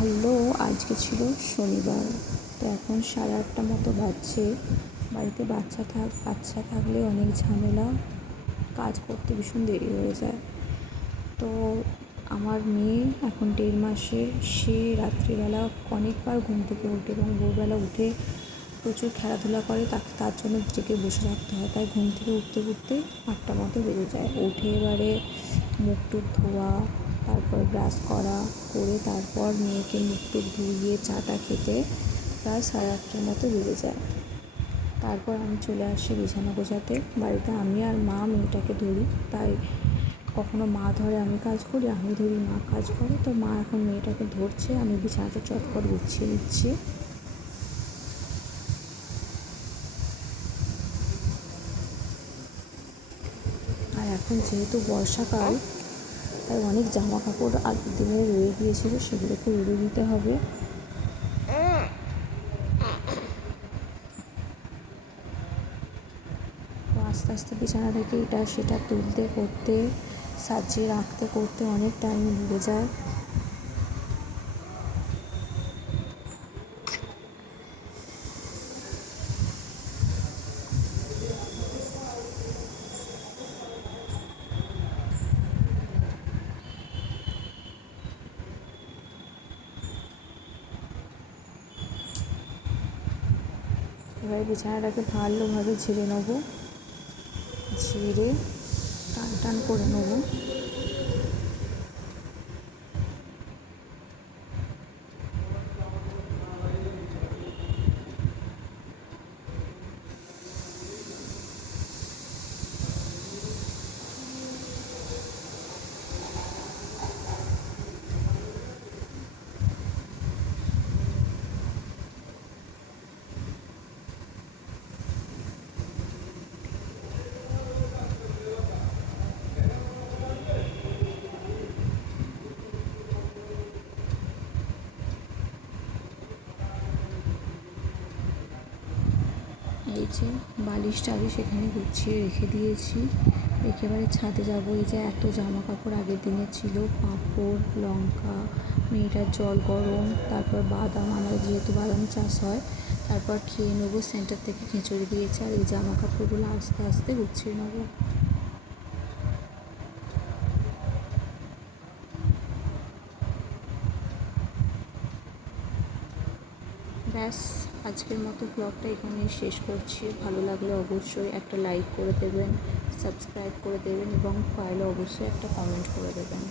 হলো আজকে ছিল শনিবার। তো এখন 8:30 মতো বাজছে। বাড়িতে বাচ্চা থাকলে অনেক ঝামেলা, কাজ করতে ভীষণ দেরি হয়ে যায়। তো আমার মেয়ে এখন 1.5 মাসের, সে রাত্রিবেলা অনেকবার ঘুম থেকে ওঠে এবং ভোরবেলা উঠে প্রচুর খেলাধুলা করে, তার জন্য জেগে বসে থাকতে হয়। তাই ঘুম থেকে উঠতে 8টা মতো বেজে যায়। উঠে এবারে মুখ টুক ধোয়া, তারপর ব্রাশ করে তারপর মেয়েকে মুখ টুক ধুইয়ে চাটা খেতে প্রায় 8:30টার মতো বেজে যায়। তারপর আমি চলে আসি বিছানা গোছাতে। বাড়িতে আমি আর মা মেয়েটাকে ধরি, তাই কখনো মা ধরে আমি কাজ করি, আমি ধরি মা কাজ করে। তো মা এখন মেয়েটাকে ধরছে, আমি বিছানাটা চটপট গুছিয়ে দিচ্ছি। আর এখন যেহেতু বর্ষাকাল, তাই অনেক জামা কাপড় আগের দিনে রয়ে গিয়েছিলো, সেগুলোকে রোদে দিতে হবে। তো আস্তে আস্তে বিছানা থেকে এটা সেটা তুলতে করতে, সাজিয়ে রাখতে করতে অনেক টাইম লেগে যায়। এবার বিছানাটাকে ভালোভাবে ঝেড়ে নেবো, ঝেড়ে টান করে নেবো। এই যে বালিশটা আগে সেখানে গুছিয়ে রেখে দিয়েছি। একেবারে ছাদে যাব। এই যে এত জামা কাপড় আগের দিনে ছিল, পাঁপড়, লঙ্কা, মেয়েটার জল গরম, তারপর বাদাম, আমার যেহেতু বাদাম চাষ হয়, তারপর খেয়ে নেবো। সেন্টার থেকে খিচুড়ি দিয়েছে। আর এই জামা কাপড়গুলো আস্তে আস্তে গুছিয়ে নেবো। ব্যাস, আজকের মতো ব্লগটা এখানেই শেষ করছি। ভালো লাগলে অবশ্যই একটা লাইক করে দেবেন, সাবস্ক্রাইব করে দেবেন এবং পারলে অবশ্যই একটা কমেন্ট করে দেবেন।